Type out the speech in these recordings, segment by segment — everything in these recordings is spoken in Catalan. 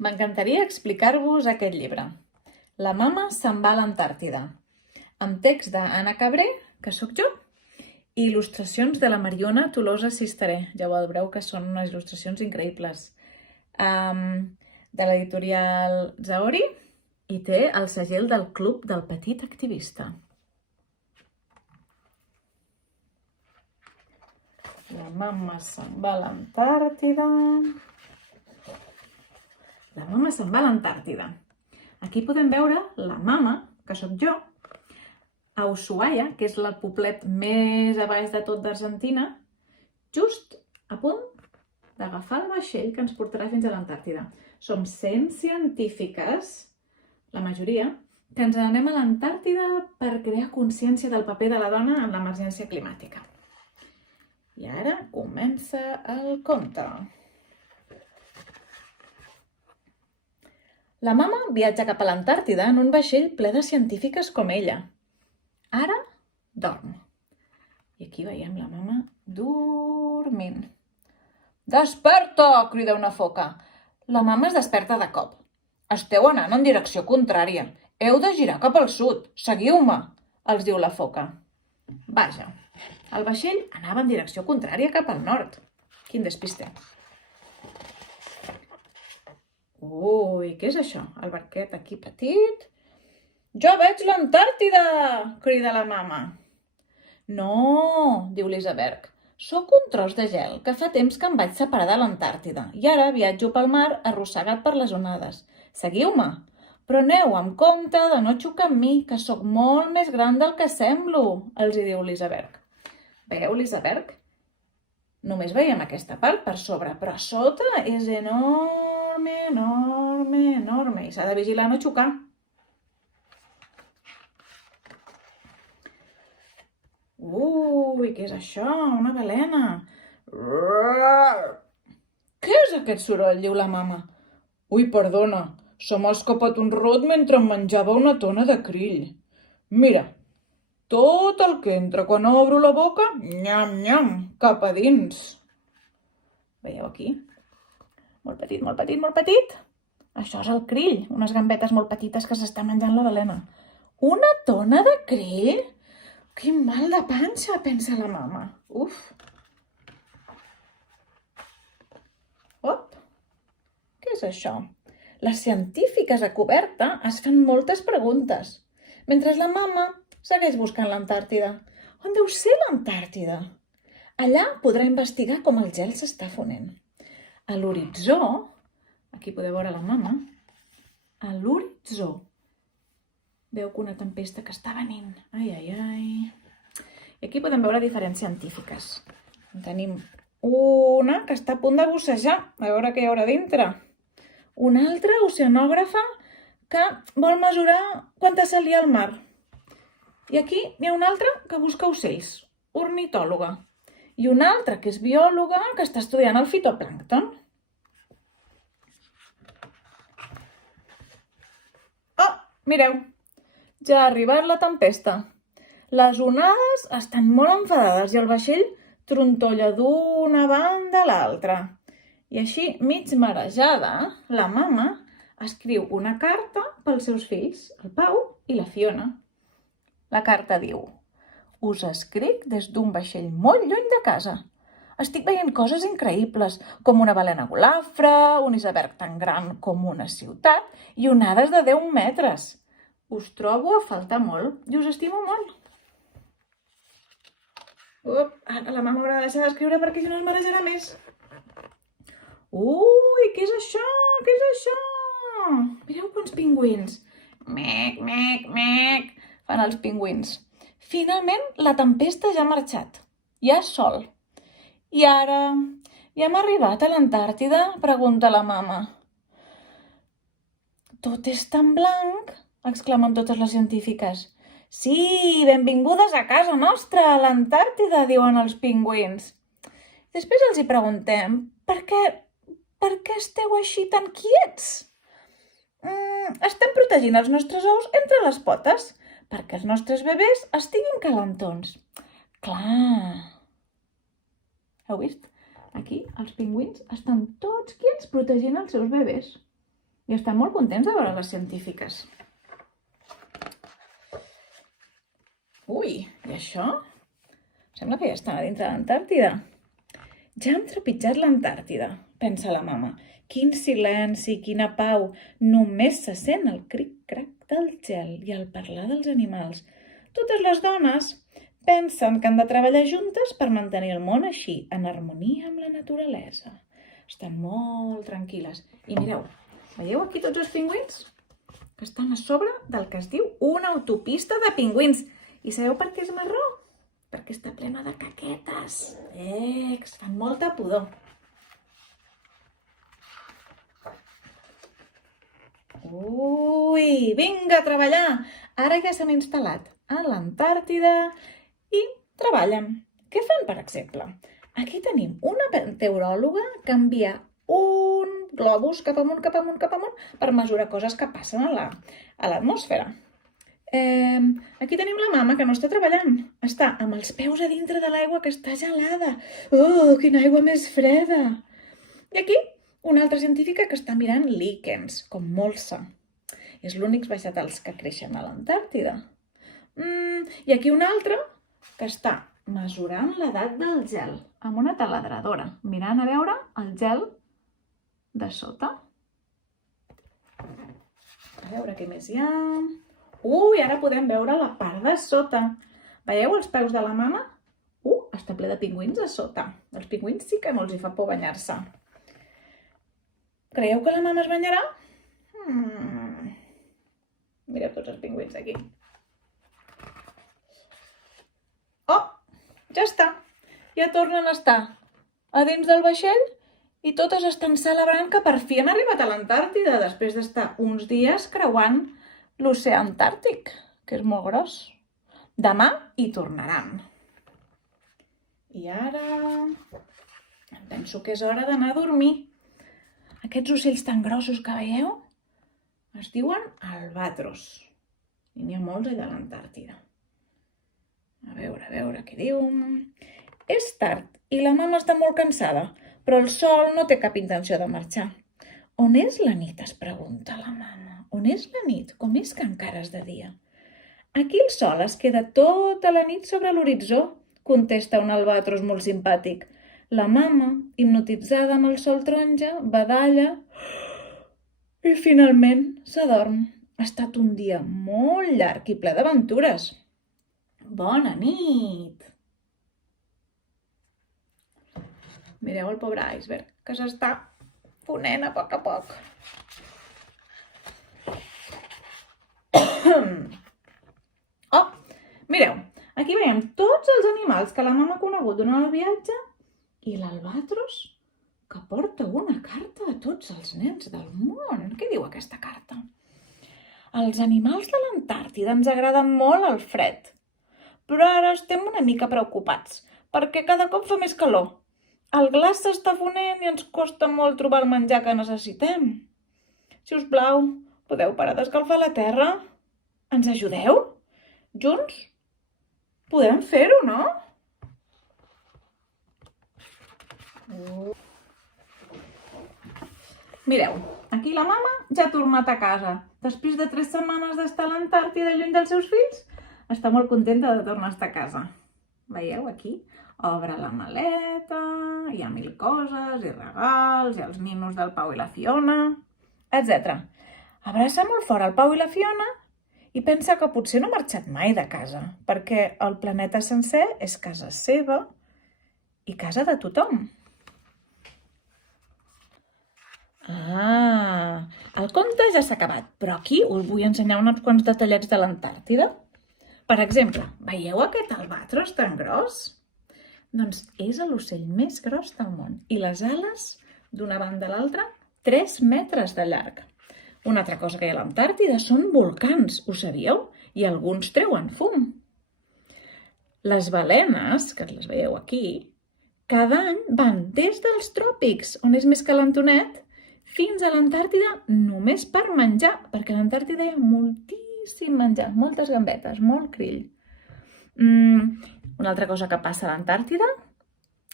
M'encantaria explicar-vos aquest llibre. La mama se'n va a l'Antàrtida, amb text d'Anna Cabré, que sóc jo, i il·lustracions de la Mariona Tolosa Cisteré. Ja ho veureu que són unes il·lustracions increïbles. De l'editorial Zaori, i té el segell del Club del Petit Activista. La mama se'n va a l'Antàrtida. La mama se'n va a l'Antàrtida. Aquí podem veure la mama, que sóc jo, a Ushuaia, que és el poblet més a baix de tot d'Argentina, just a punt d'agafar el vaixell que ens portarà fins a l'Antàrtida. Som 100 científiques, la majoria, que ens anem a l'Antàrtida per crear consciència del paper de la dona en l'emergència climàtica. I ara comença el conte. La mama viatja cap a l'Antàrtida en un vaixell ple de científiques com ella. Ara dorm. I aquí veiem la mama dormint. «Desperta!», crida una foca. La mama es desperta de cop. «Esteu anant en direcció contrària. Heu de girar cap al sud. Seguiu-me», els diu la foca. Vaja, el vaixell anava en direcció contrària cap al nord. Quin despiste. Ui, què és això? El barquet aquí petit. «Jo veig l'Antàrtida!», crida la mama. «No», diu l'iceberg. «Soc un tros de gel que fa temps que em vaig separar de l'Antàrtida i ara viatjo pel mar arrossegat per les onades. Seguiu-me, però aneu amb compte de no xocar amb mi, que sóc molt més gran del que semblo», els hi diu l'iceberg. Veieu l'iceberg? Només veiem aquesta part per sobre, però a sota és enorme, enorme, enorme i s'ha de vigilar no xocar. Ui, què és això? Una balena. «Què és aquest soroll?», diu la mama. «Ui, perdona, se m'ha escapat un rot mentre em menjava una tona de krill. Mira, tot el que entra quan obro la boca, nyam, nyam, cap a dins». Veieu aquí? Molt petit, molt petit, molt petit. Això és el krill, unes gambetes molt petites que s'està menjant la balena. «Una tona de krill? Quin mal de panxa», pensa la mama. Uf! Op! Què és això? Les científiques a coberta es fan moltes preguntes, mentre la mama segueix buscant l'Antàrtida. On deu ser l'Antàrtida? Allà podrà investigar com el gel s'està fonent. A l'horitzó, aquí podeu veure la mama, a l'horitzó, veu que una tempesta que està venint. Ai, ai, ai. I aquí podem veure diferents científiques. Tenim una que està a punt de bussejar, a veure què hi haurà dintre. Una altra oceanògrafa que vol mesurar quanta sal hi ha al mar. I aquí n'hi ha una altra que busca ocells, ornitòloga. I una altra que és biòloga que està estudiant el fitoplàncton. Oh, mireu! Ja ha arribat la tempesta. Les onades estan molt enfadades i el vaixell trontolla d'una banda a l'altra. I així, mig marejada, la mama escriu una carta pels seus fills, el Pau i la Fiona. La carta diu: «Us escric des d'un vaixell molt lluny de casa. Estic veient coses increïbles, com una balena golafre, un iceberg tan gran com una ciutat i onades de 10 metres. Us trobo a faltar molt i us estimo molt». Ara la mama haurà de deixar d'escriure perquè si no es marejarà més. Ui, què és això? Què és això? Mireu quants pingüins. Mec, mec, mec, fan els pingüins. Finalment, la tempesta ja ha marxat. Hi ha sol. I ara, ja hem arribat a l'Antàrtida? Pregunta la mama. «Tot és tan blanc», exclamen totes les científiques. «Sí, benvingudes a casa nostra, a l'Antàrtida», diuen els pingüins. Després els hi preguntem, per què esteu així tan quiets? «Estem protegint els nostres ous entre les potes, perquè els nostres bebès estiguin calentons». Clar. Heu vist? Aquí els pingüins estan tots quiets protegint els seus bebès. i estan molt contents de veure les científiques. Ui, i això? Sembla que ja estan a dintre de l'Antàrtida. Ja hem trepitjat l'Antàrtida, pensa la mama. Quin silenci, quina pau. Només se sent el cric-crac del gel i el parlar dels animals. Totes les dones pensen que han de treballar juntes per mantenir el món així, en harmonia amb la naturalesa. Estan molt tranquil·les. I mireu, veieu aquí tots els pingüins? Que estan a sobre del que es diu una autopista de pingüins. I sabeu per què és marró? Perquè està plena de caquetes. Que fan molta pudor. Ui, vinga a treballar! Ara ja s'han instal·lat a l'Antàrtida i treballen. Què fan, per exemple? Aquí tenim una meteoròloga que envia un globus cap amunt, cap amunt, cap amunt per mesurar coses que passen a l'atmosfera. Aquí tenim la mama que no està treballant. Està amb els peus a dintre de l'aigua que està gelada. Oh, quina aigua més freda! I aquí una altra científica que està mirant líquens, com molsa. És l'únics vegetals que creixen a l'Antàrtida. I aquí una altra que està mesurant l'edat del gel amb una taladradora, mirant a veure el gel de sota. A veure què més hi ha. Ui, ara podem veure la part de sota. Veieu els peus de la mama? Està ple de pingüins a sota. Els pingüins sí que no els hi fa por banyar-se. Creieu que la mama es banyarà? Mireu tots els pingüins aquí. Oh, ja està. Ja tornen a estar a dins del vaixell i totes estan celebrant que per fi han arribat a l'Antàrtida després d'estar uns dies creuant l'oceà Antàrtic, que és molt gros. Demà hi tornaran. I ara em penso que és hora d'anar a dormir. Aquests ocells tan grossos que veieu es diuen albatros. I n'hi ha molts allà a l'Antàrtida. A veure què diu. És tard i la mama està molt cansada, però el sol no té cap intenció de marxar. On és la nit, es pregunta la mama. On és la nit? Com és que encara és de dia? Aquí el sol es queda tota la nit sobre l'horitzó, contesta un albatros molt simpàtic. La mama, hipnotitzada amb el sol taronja, badalla i finalment s'adorm. Ha estat un dia molt llarg i ple d'aventures. Bona nit! Mireu el pobre iceberg, que s'està ponent a poc. Oh, mireu, aquí veiem tots els animals que la mama ha conegut durant el viatge i l'albatros que porta una carta a tots els nens del món. Què diu aquesta carta? Els animals de l'Antàrtida ens agraden molt el fred, però ara estem una mica preocupats perquè cada cop fa més calor. El glaç s'està fonent i ens costa molt trobar el menjar que necessitem. Si us plau, podeu parar d'escalfar la terra? Ens ajudeu? Junts? Podem fer-ho, no? Mireu, aquí la mama ja ha tornat a casa. Després de 3 setmanes d'estar a l'Antàrtida lluny dels seus fills, està molt contenta de tornar a estar a casa. Veieu aquí? Obre la maleta, hi ha 1000 coses i regals, i els ninos del Pau i la Fiona, etc. Abraça molt fort el Pau i la Fiona i pensa que potser no ha marxat mai de casa, perquè el planeta sencer és casa seva i casa de tothom. El conte ja s'ha acabat, però aquí us vull ensenyar uns quants detallets de l'Antàrtida. Per exemple, veieu aquest albatros tan gros? Doncs és l'ocell més gros del món i les ales, d'una banda a l'altra, 3 metres de llarg. Una altra cosa que hi ha a l'Antàrtida són volcans, ho sabíeu? I alguns treuen fum. Les balenes, que les veieu aquí, cada any van des dels tròpics, on és més calentonet, fins a l'Antàrtida només per menjar, perquè a l'Antàrtida hi ha moltíssim menjar, moltes gambetes, molt krill. Una altra cosa que passa a l'Antàrtida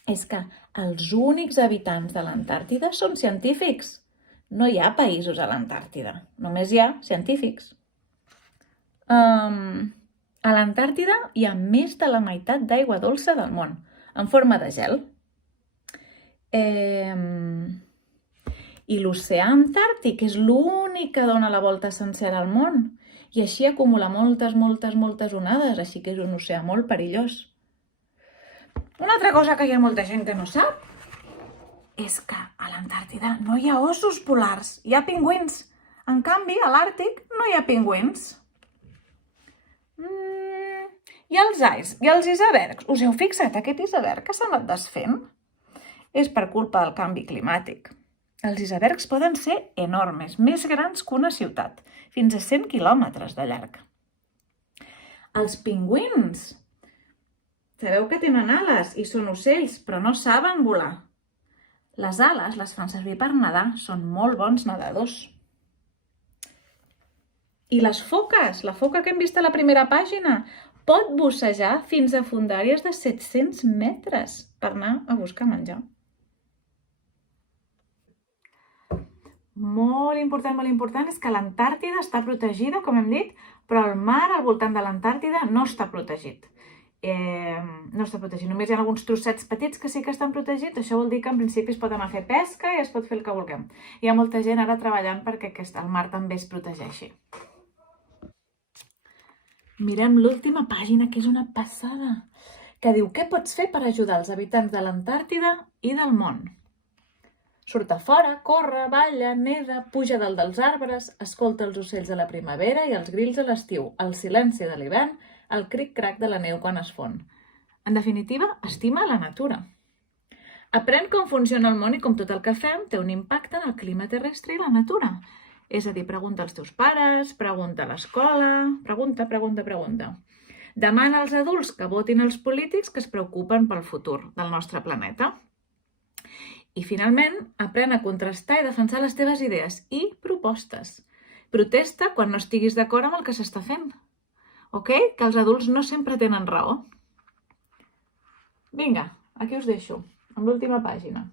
és que els únics habitants de l'Antàrtida són científics. No hi ha països a l'Antàrtida, només hi ha científics. A l'Antàrtida hi ha més de la meitat d'aigua dolça del món, en forma de gel. I l'oceà Antàrtic és l'únic que dona la volta sencera al món i així acumula moltes onades, així que és un oceà molt perillós. Una altra cosa que hi ha molta gent que no sap és que a l'Antàrtida no hi ha ossos polars, hi ha pingüins. En canvi, a l'Àrtic no hi ha pingüins. I els icebergs? Us heu fixat aquest iceberg que s'ha anat desfent? És per culpa del canvi climàtic. Els icebergs poden ser enormes, més grans que una ciutat, fins a 100 quilòmetres de llarg. Els pingüins! Sabeu que tenen ales i són ocells, però no saben volar. Les ales les fan servir per nedar, són molt bons nedadors. I les foques, la foca que hem vist a la primera pàgina, pot bussejar fins a fondàries de 700 metres per anar a buscar menjar. Molt important és que l'Antàrtida està protegida, com hem dit, però el mar al voltant de l'Antàrtida no està protegit. No està protegit, només hi ha alguns trossets petits que sí que estan protegits. Això vol dir que en principi es pot anar a fer pesca i es pot fer el que vulguem. Hi ha molta gent ara treballant perquè el mar també es protegeixi. Mirem l'última pàgina, que és una passada, que diu què pots fer per ajudar els habitants de l'Antàrtida i del món. Surt a fora, corre, balla, neda, puja dalt dels arbres, escolta els ocells a la primavera i els grills a l'estiu, el silenci de l'hivern, el cric-crac de la neu quan es fon. En definitiva, estima la natura. Aprèn com funciona el món i com tot el que fem té un impacte en el clima terrestre i la natura. És a dir, pregunta als teus pares, pregunta a l'escola, pregunta. Demana als adults que votin els polítics que es preocupen pel futur del nostre planeta. I finalment, aprèn a contrastar i defensar les teves idees i propostes. Protesta quan no estiguis d'acord amb el que s'està fent. Ok? Que els adults no sempre tenen raó. Vinga, aquí us deixo, amb l'última pàgina.